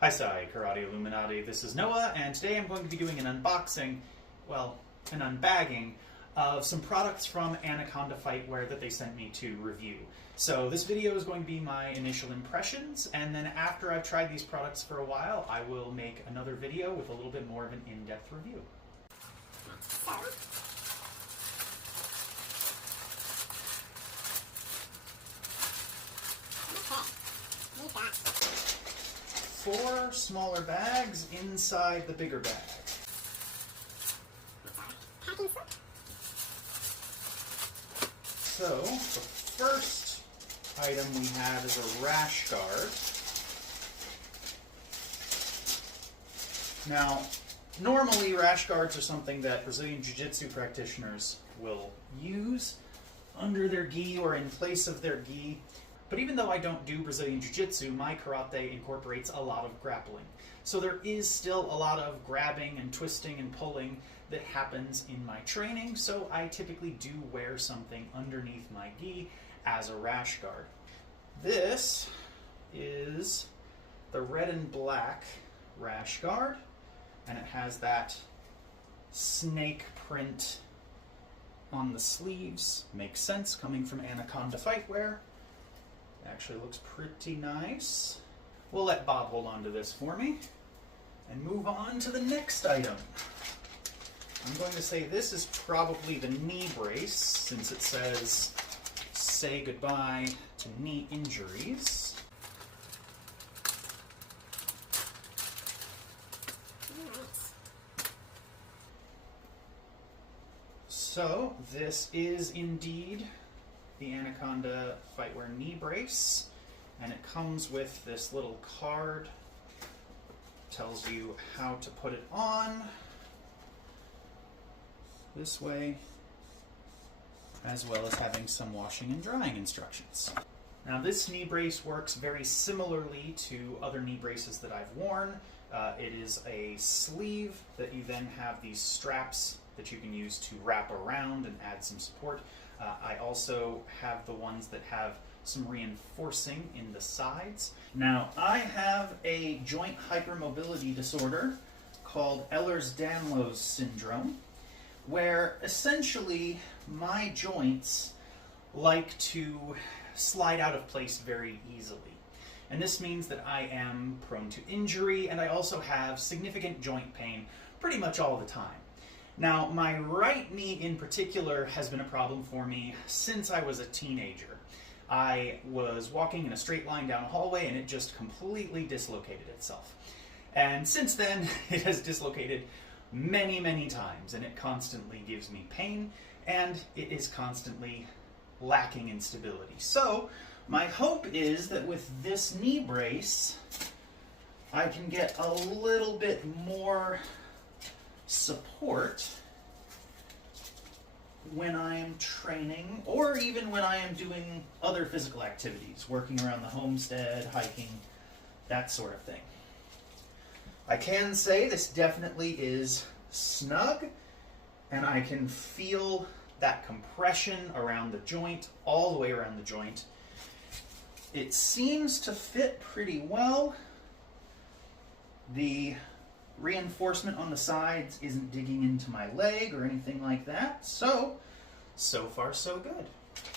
Hi, Karate Illuminati. This is Noah, and today I'm going to be doing an unboxing, well, an unbagging of some products from Anaconda Fightwear that they sent me to review. So this video is going to be my initial impressions, and then after I've tried these products for a while, I will make another video with a little bit more of an in-depth review. Four smaller bags inside the bigger bag. So, the first item we have is a rash guard. Now, normally rash guards are something that Brazilian Jiu-Jitsu practitioners will use under their gi or in place of their gi. But even though I don't do Brazilian Jiu-Jitsu, my karate incorporates a lot of grappling. So there is still a lot of grabbing and twisting and pulling that happens in my training, so I typically do wear something underneath my gi as a rash guard. This is the red and black rash guard, and it has that snake print on the sleeves. Makes sense coming from Anaconda Fightwear. Actually looks pretty nice. We'll let Bob hold on to this for me and move on to the next item. I'm going to say this is probably the knee brace, since it says say goodbye to knee injuries. So this is indeed the Anaconda Fightwear knee brace, and it comes with this little card. Tells you how to put it on this way, as well as having some washing and drying instructions. Now this knee brace works very similarly to other knee braces that I've worn. It is a sleeve that you then have these straps that you can use to wrap around and add some support. I also have the ones that have some reinforcing in the sides. Now, I have a joint hypermobility disorder called Ehlers-Danlos syndrome, where essentially my joints like to slide out of place very easily. And this means that I am prone to injury, and I also have significant joint pain pretty much all the time. Now, my right knee in particular has been a problem for me since I was a teenager. I was walking in a straight line down a hallway and it just completely dislocated itself. And since then, it has dislocated many, many times, and it constantly gives me pain, and it is constantly lacking in stability. So, my hope is that with this knee brace, I can get a little bit more support when I am training, or even when I am doing other physical activities, working around the homestead, hiking, that sort of thing. I can say this definitely is snug, and I can feel that compression around the joint, all the way around the joint. It seems to fit pretty well. The reinforcement on the sides isn't digging into my leg or anything like that, so far so good.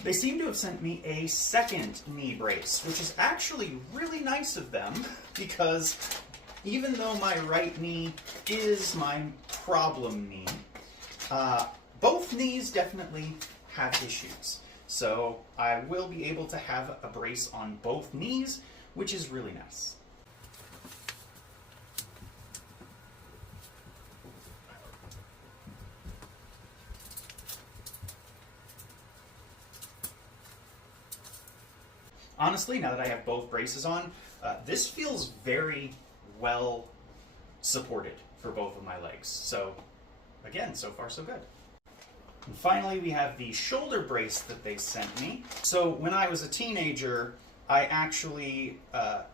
They seem to have sent me a second knee brace, which is actually really nice of them, because even though my right knee is my problem knee, both knees definitely have issues. So I will be able to have a brace on both knees, which is really nice. Honestly, now that I have both braces on, this feels very well supported for both of my legs. So, again, so far so good. And finally, we have the shoulder brace that they sent me. So, when I was a teenager, I actually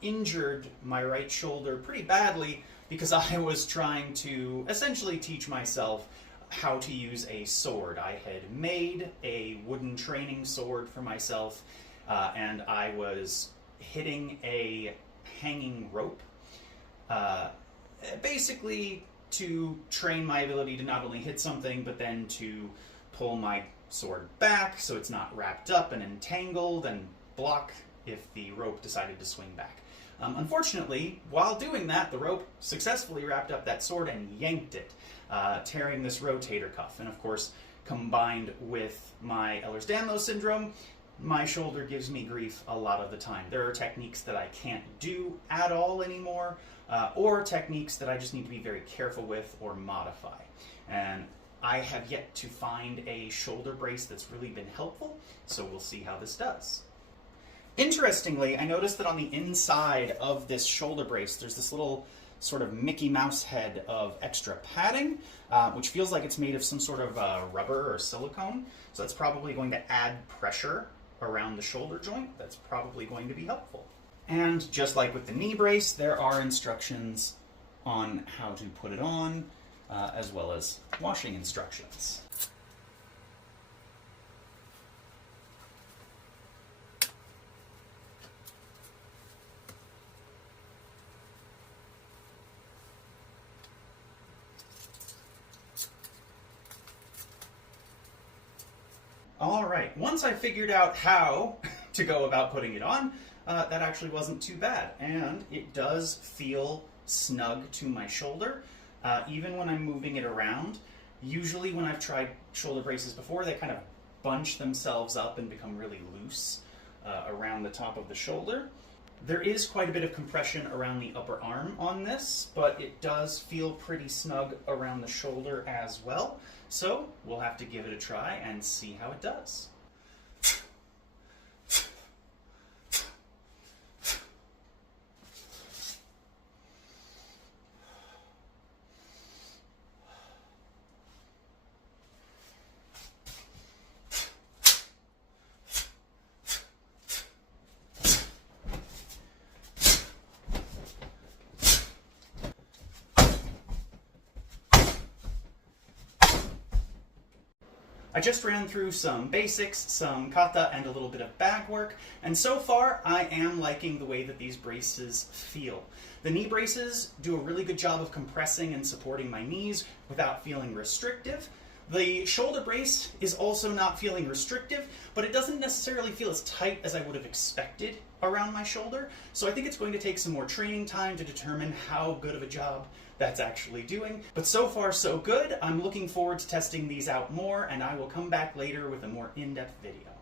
injured my right shoulder pretty badly because I was trying to essentially teach myself how to use a sword. I had made a wooden training sword for myself, and I was hitting a hanging rope basically to train my ability to not only hit something, but then to pull my sword back so it's not wrapped up and entangled, and block if the rope decided to swing back. Unfortunately, while doing that, the rope successfully wrapped up that sword and yanked it, tearing this rotator cuff. And of course, combined with my Ehlers-Danlos syndrome, my shoulder gives me grief a lot of the time. There are techniques that I can't do at all anymore, or techniques that I just need to be very careful with or modify. And I have yet to find a shoulder brace that's really been helpful, so we'll see how this does. Interestingly, I noticed that on the inside of this shoulder brace, there's this little sort of Mickey Mouse head of extra padding, which feels like it's made of some sort of rubber or silicone. So that's probably going to add pressure around the shoulder joint. That's probably going to be helpful. And just like with the knee brace, there are instructions on how to put it on, as well as washing instructions. All right, once I figured out how to go about putting it on, that actually wasn't too bad, and it does feel snug to my shoulder, even when I'm moving it around. Usually when I've tried shoulder braces before, they kind of bunch themselves up and become really loose around the top of the shoulder. There is quite a bit of compression around the upper arm on this, but it does feel pretty snug around the shoulder as well. So we'll have to give it a try and see how it does. I just ran through some basics, some kata, and a little bit of bag work, and so far I am liking the way that these braces feel. The knee braces do a really good job of compressing and supporting my knees without feeling restrictive. The shoulder brace is also not feeling restrictive, but it doesn't necessarily feel as tight as I would have expected around my shoulder, so I think it's going to take some more training time to determine how good of a job that's actually doing. But so far so good. I'm looking forward to testing these out more, and I will come back later with a more in-depth video.